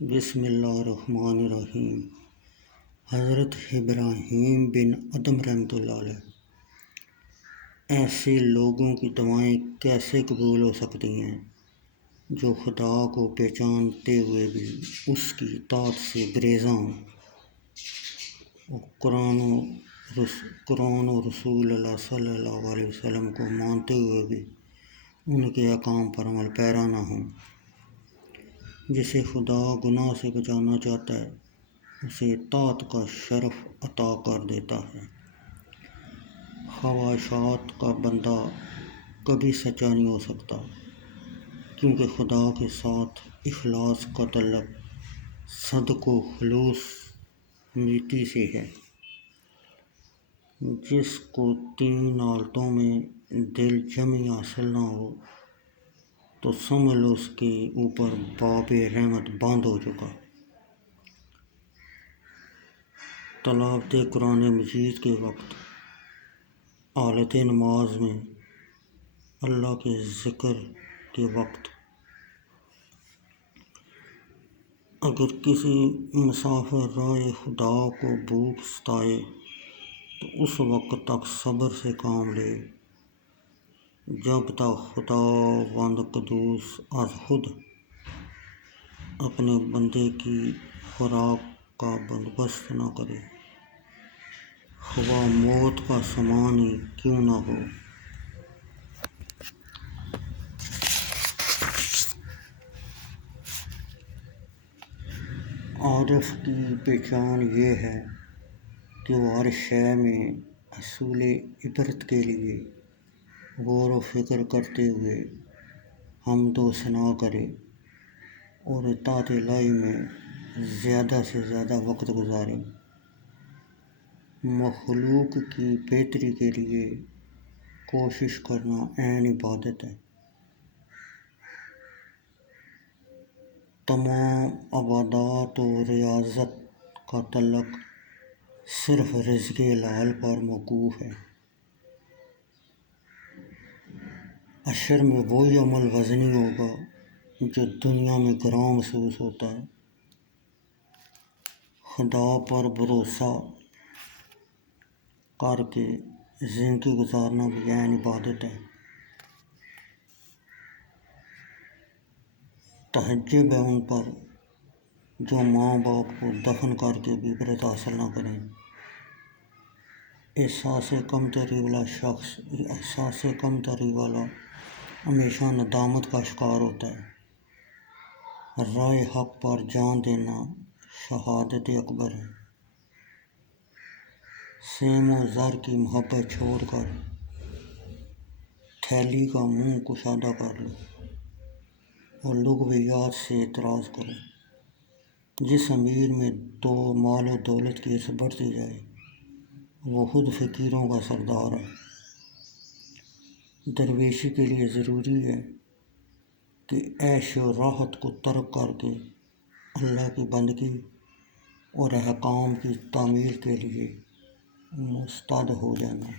بسم اللہ الرحمن الرحیم۔ حضرت ابراہیم بن ادم رحمۃ اللہ علیہ۔ ایسے لوگوں کی دعائیں کیسے قبول ہو سکتی ہیں جو خدا کو پہچانتے ہوئے بھی اس کی اطاعت سے گریزاں ہوں، اور قرآن و رسول اللہ صلی اللہ علیہ وسلم کو مانتے ہوئے بھی ان کے احکام پر عمل پیرا نہ ہوں۔ جسے خدا گناہ سے بچانا چاہتا ہے اسے اطاعت کا شرف عطا کر دیتا ہے۔ خواہشات کا بندہ کبھی سچا نہیں ہو سکتا، کیونکہ خدا کے ساتھ اخلاص کا تعلق صدق و خلوص نیتی سے ہے۔ جس کو تین حالتوں میں دل جمعی حاصل نہ ہو تو سمجھ لو اس کے اوپر باب رحمت بند ہو چکا۔ تلاوت قرآن مجید کے وقت، حالت نماز میں، اللہ کے ذکر کے وقت، اگر کسی مسافر راہ خدا کو بھوک ستائے تو اس وقت تک صبر سے کام لے جب تک خداوند قدوس از خود اپنے بندے کی خوراک کا بندوبست نہ کرے، خواہ موت کا سامان ہی کیوں نہ ہو۔ عارف کی پہچان یہ ہے کہ وہ ہر شے میں حصول عبرت کے لیے غور و فکر کرتے ہوئے حمد و ثنا کرے اور اطاعت الہی میں زیادہ سے زیادہ وقت گزارے۔ مخلوق کی بہتری کے لیے کوشش کرنا عین عبادت ہے۔ تمام عبادات و ریاضت کا تعلق صرف رزق حلال پر موقوف ہے۔ حشر میں وہی عمل وزنی ہوگا جو دنیا میں گراں محسوس ہوتا ہے۔ خدا پر بھروسہ کر کے زندگی گزارنا بھی عین عبادت ہے۔ تحجب ہے ان پر جو ماں باپ کو دفن کر کے بھی عبرت حاصل نہ کریں۔ احساس کمتری والا ہمیشہ ندامت کا شکار ہوتا ہے۔ راہ حق پر جان دینا شہادت اکبر ہے۔ سیم و زر کی محبت چھوڑ کر تھیلی کا منہ کشادہ کر لو اور لغویات سے اعتراض کرو۔ جس امیر میں تو مال و دولت کی عزت بڑھتی جائے وہ خود فقیروں کا سردار ہے۔ درویشی کے لیے ضروری ہے کہ عیش و راحت کو ترک کر کے اللہ کی بندگی اور احکام کی تعمیل کے لیے مستعد ہو جانا۔